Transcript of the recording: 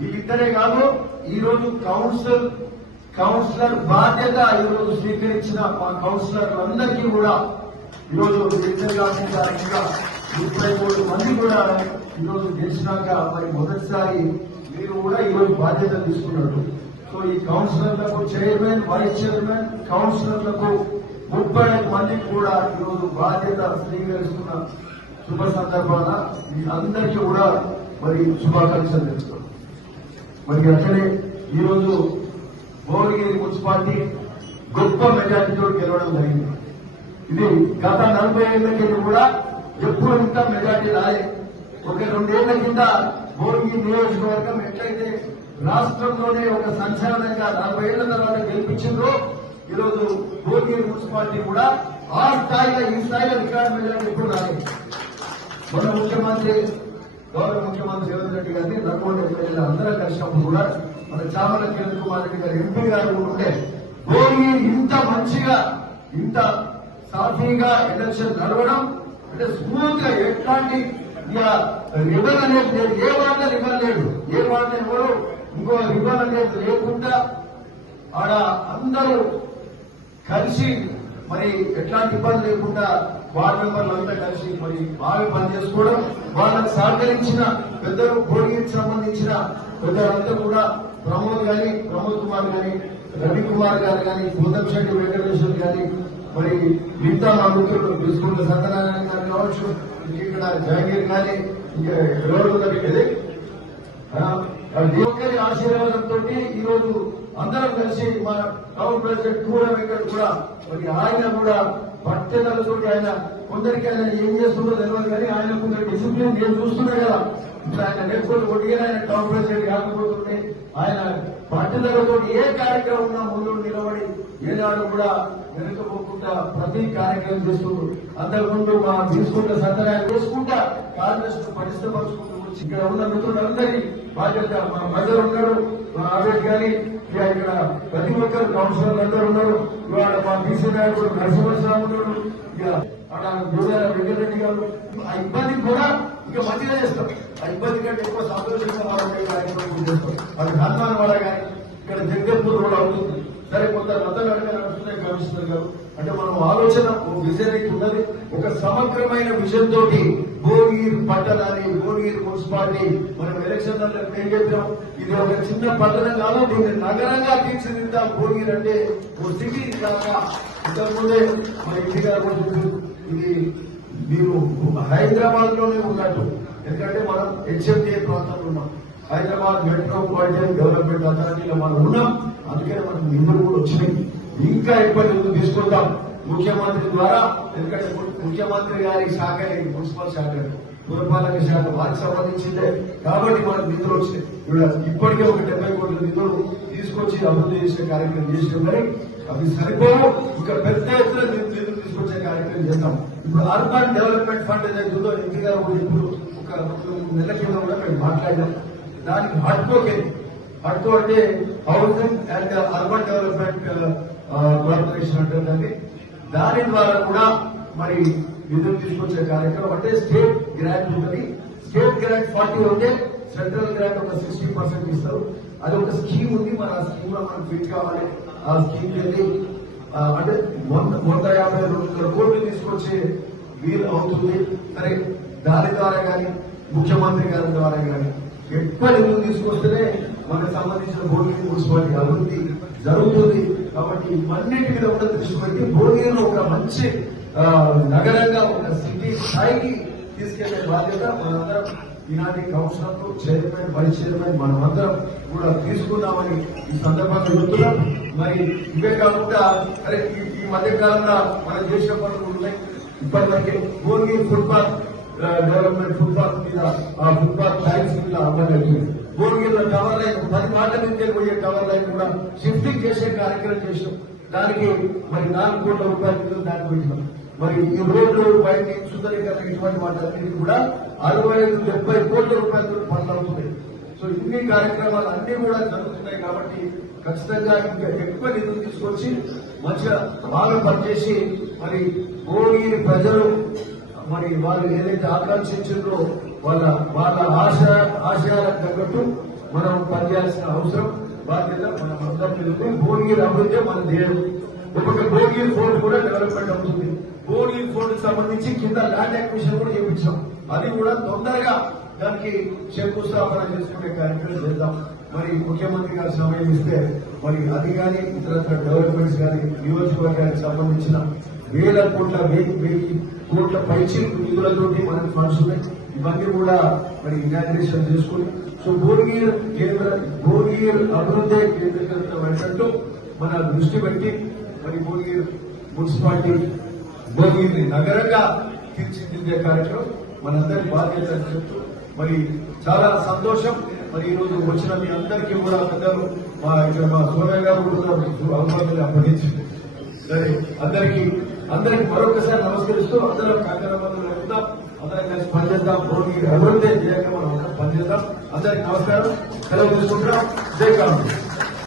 వీళ్ళిద్దరే కాదు ఈ రోజు కౌన్సిలర్ బాధ్యత ఈ రోజు స్వీకరించిన మా కౌన్సిలర్లందరికీ కూడా ఈరోజు ఇంకా 33 మంది కూడా ఈరోజు గెలిచినాక మరి మొదటిసారి మీరు కూడా ఈరోజు బాధ్యత తీసుకున్నారు. సో ఈ కౌన్సిలర్లకు చైర్మన్, వైస్ చైర్మన్, కౌన్సిలర్లకు 35 మందికి కూడా ఈరోజు బాధ్యత స్వీకరిస్తున్న శుభ సందర్భాన వీళ్ళందరికీ కూడా మరి శుభాకాంక్షలు తెలుపుతాం. మరి అట్లనే ఈరోజు భువనగిరి మున్సిపాలిటీ గొప్ప మెజార్టీతో గెలవడం జరిగింది. ఇది గత 40 ఏళ్లకి కూడా ఎప్పుడు ఇంత మెజార్టీ రాలే. ఒక 2 ఏళ్ల కింద భువనగిరి నియోజకవర్గం ఎట్లయితే రాష్ట్రంలోనే ఒక సంచలనంగా 40 ఏళ్ల తర్వాత గెలిపించిందో ఈరోజు భువనగిరి మున్సిపాలిటీ కూడా ఆ స్థాయిలో ఈ స్థాయిలో రికార్డు మెజార్టీ ఎప్పుడు రాలేదు. మన గౌరవ ముఖ్యమంత్రి రేవంత్ రెడ్డి గారిని నల్గొండ ఎమ్మెల్యేలు అందరూ కలిసినప్పుడు కూడా మన చామల కిరణ్ కుమార్ రెడ్డి గారు ఎంపీ గారు కూడా ఉంటే భువనగిరి ఇంత మంచిగా ఇంత సాఫీగా ఎలక్షన్ నడవడం అంటే స్మూత్ గా ఎట్లాంటి రిబన్ అనేది లేదు. ఏ వార్త రిబన్ లేదు, ఏ వార్త ఎవరు ఇంకో రిబన్ అనేది లేకుండా ఆడ అందరూ కలిసి మరి ఎట్లాంటి ఇబ్బంది లేకుండా వార్డు మెంబర్లు అంతా కలిసి మరి బాగా పనిచేసుకోవడం, వాళ్ళకు సహకరించిన పెద్దలు భువనగిరికి సంబంధించిన పెద్దలంతా కూడా ప్రమోద్ కుమార్ గాని, రవికుమార్ గారు గాని, భూతంశెట్టి వెంకటేశ్వర్ గాని, మరి మిగతా మా మిత్రులు బిస్కుంట సత్యనారాయణ గారు కావచ్చు, ఇక్కడ జహంగీర్ గాని, ఇంకా ఎవరు ఒక్కరి ఆశీర్వాదంతో ఈ రోజు అందరం కలిసి మా టౌన్ ప్రెసిడెంట్ కూడా వెంకట్ కూడా మరి ఆయన కూడా పట్టుదలతో ఆయన కొందరికి ఆయన ఏం చేస్తుందో తెలియదు కానీ ఆయన కొందరు డిసిప్లిన్ నేను చూస్తున్నా కదా. ఇప్పుడు ఆయన లేకపోతే ఒడిగా ఆయన టౌన్ ప్రెసిడెంట్ కాకపోతుంటే ఆయన పట్టుదలతో ఏ కార్యక్రమం ఉన్నా ముందు నిలబడి ఏనాడు కూడా వెనుకపోకుండా ప్రతి కార్యక్రమం చేస్తుండ్రు. అంతకుముందు మా తీసుకుంటే సత్యనారాయణ చేసుకుంటా కాంగ్రెస్ పరిస్థితిపరుచుకుంటూ ఇక్కడ ఉన్న మిత్రులందరి బాధ్యత మా మధ్య ఉన్నాడు, మా ఆవేద్ గాని, ఇక్కడ ప్రతి ఒక్కరు కౌన్సిలర్లు అందరూ ఉన్నారు. ఇవాళ మా బీసీ నాయకుడు నరసింహస్వామి ఉన్నాడు, ఇక అక్కడ జోగాల వెంకటరెడ్డి గారు. ఆ ఇబ్బంది కూడా ఇక మంచిగా చేస్తాం. ఆ ఇబ్బంది కంటే ఎక్కువ సంతోషంగా కార్యక్రమం చేస్తాం. అది హనుమాన్ వాళ్ళ కానీ ఇక్కడ జగదేపూర్ కూడా అవుతుంది. సరే కొంత రథాలు అడగా నడుస్తున్నాయి కమిషనర్ గారు అంటే మనం ఆలోచన విజన్ ఉన్నది. ఒక సమగ్రమైన విజన్ తోటి భువనగిరి పట్టణాన్ని, భువనగిరి మున్సిపాలిటీ మనం ఎలక్షన్ ఏం చెప్పాం, ఇది ఒక చిన్న పట్టణం కాదు, దీన్ని నగరంగా తీర్చిదిద్దాం. భువనగిరి అంటే ఓ సిటీ కాగా ఇంతకుముందే మన ఇంటి గారు ఇది మీరు హైదరాబాద్ లోనే ఉన్నట్టు. ఎందుకంటే మనం హెచ్ఎండిఏ ప్రాంతంలో ఉన్నాం. హైదరాబాద్ మెట్రోపాలిటన్ డెవలప్మెంట్ అథారిటీలో మనం ఉన్నాం. అందుకే మనకు నిధులు కూడా వచ్చినాయి. ఇంకా ఎక్కువ నిధులు తీసుకుంటాం ముఖ్యమంత్రి ద్వారా. ఎందుకంటే ముఖ్యమంత్రి గారి శాఖ మున్సిపల్ శాఖ, పురపాలక శాఖ వారికి సంబంధించిందే కాబట్టి మనకు నిధులు వచ్చినాయి. ఇప్పటికే ఒక 70 కోట్ల నిధులు తీసుకొచ్చి అభివృద్ధి చేసే కార్యక్రమం చేసినాం. కానీ అవి సరిపోవు, ఇంకా పెద్ద ఎత్తున నిధులు తీసుకొచ్చే కార్యక్రమం చేస్తాం. ఇప్పుడు అర్బన్ డెవలప్మెంట్ ఫండ్ ఏదైతుందో ఎంపీ గారు ఇప్పుడు ఒక 2 నెలల కింద కూడా మేము మాట్లాడాం. దానికి హడ్కో అంటే housing and urban development corporation అంటుందండి. దాని ద్వారా కూడా మరి నిధులు తీసుకొచ్చే కార్యక్రమం అంటే స్టేట్ గ్రాంట్ ఉంటుంది. స్టేట్ గ్రాంట్ 40 ఉంటే సెంట్రల్ గ్రాంట్ ఒక 60% ఇస్తారు. అది ఒక స్కీమ్ ఉంది. మన ఆ స్కీమ్ లో మనం ఫిట్ కావాలి. ఆ స్కీమ్ వెళ్ళి అంటే 152 కోట్లు తీసుకొచ్చే వీలు అవుతుంది. సరే దాని ద్వారా కానీ ముఖ్యమంత్రి గారి ద్వారా కానీ ఎక్కువ నిధులు తీసుకొస్తేనే మనకు సంబంధించిన భువనగిరి మున్సిపాలిటీ అభివృద్ధి జరుగుతుంది. కాబట్టి ఇవన్నిటి మీద కూడా దృష్టి పెట్టి భువనగిరిలో ఒక మంచి నగరంగా ఒక సిటీ స్థాయికి తీసుకెళ్లే బాధ్యత మనందరం ఈనాటి కౌన్సిలర్లు, చైర్మన్, వైస్ చైర్మన్ మనమందరం కూడా తీసుకున్నామని ఈ సందర్భంగా చెబుతున్నాం. మరి ఇవే కాకుండా అరే ఈ మధ్య కాలంలో మనం చేసిన పనులు ఉన్నాయి. ఇప్పటివరకే భువనగిరి ఫుట్పాత్ డెవలప్మెంట్ ఫుట్పాత్ మీద ఆ ఫుట్పాత్ ట్యాంక్స్ మీద అవ్వలేదు. భువనగిరిలో టవర్ లైన్ 10 మాటల నుంచి పోయే టవర్ లైన్ కూడా షిఫ్టింగ్ చేసే కార్యక్రమం చేసినాం. దానికి మరి 4 కోట్ల రూపాయలు దానికి పెట్టినాం. మరి ఈ రోడ్లు బయట సుందరీకరణ ఇటువంటి వాటన్నిటి కూడా 65-70 కోట్ల రూపాయలతో పనులు అవుతున్నాయి. సో ఇన్ని కార్యక్రమాలు అన్ని కూడా జరుగుతున్నాయి. కాబట్టి ఖచ్చితంగా ఇంకా ఎక్కువ నిధులు తీసుకొచ్చి మంచిగా బాగా పనిచేసి మరి భువనగిరి ప్రజలు మరి వాళ్ళు ఏదైతే ఆకాంక్షించారో వాళ్ళ ఆశయాలకు తగ్గట్టు మనం పనిచేయాల్సిన అవసరం బాధ్యత మనం అందరికీ ఉంది. భువనగిరి అభివృద్ధి మన ధ్యేయం. ఒక భువనగిరి ఫోర్ట్ కూడా డెవలప్మెంట్ అవుతుంది. భువనగిరి ఫోర్ట్ కి సంబంధించి కింద ల్యాండ్ అక్విజిషన్ కూడా చేయించాం. అది కూడా తొందరగా దానికి శంకుస్థాపన చేసుకునే కార్యక్రమం చేద్దాం. మరి ముఖ్యమంత్రి గారు సమయం ఇస్తే మరి అది కానీ ఇతర డెవలప్మెంట్స్ కానీ నియోజకవర్గానికి సంబంధించిన వేల కోట్ల వెయ్యి కోట్ల పైచి నిధులతోటి మనకి ఫండ్స్ ఉన్నాయి. ఇవన్నీ కూడా మరి ఇనాగ్రేషన్ చేసుకుని సో భువనగిరి అభివృద్ధి కేంద్రీకృతమైనట్టు మన దృష్టి పెట్టి మరి భువనగిరి మున్సిపాలిటీ భువనగిరి నగరంగా తీర్చిదిద్దే కార్యక్రమం మనందరి బాధ్యత అని చెప్తూ మరి చాలా సంతోషం. మరి ఈ రోజు వచ్చిన మీ అందరికీ కూడా పెద్దలు ఇక్కడ మా సోదర గారు కూడా అవకాశాలు అప్పగించింది. సరే అందరికీ మరొకసారి నమస్కరిస్తూ అందరం కార్యక్రమాలు వెళ్తాం. అందరం కలిసి పనిచేద్దాం. భువనగిరి అభివృద్ధి చేయక మనం పనిచేద్దాం. అందరికి నమస్కారం. సెలవు తీసుకుంటాం. జై కాంగ్రెస్.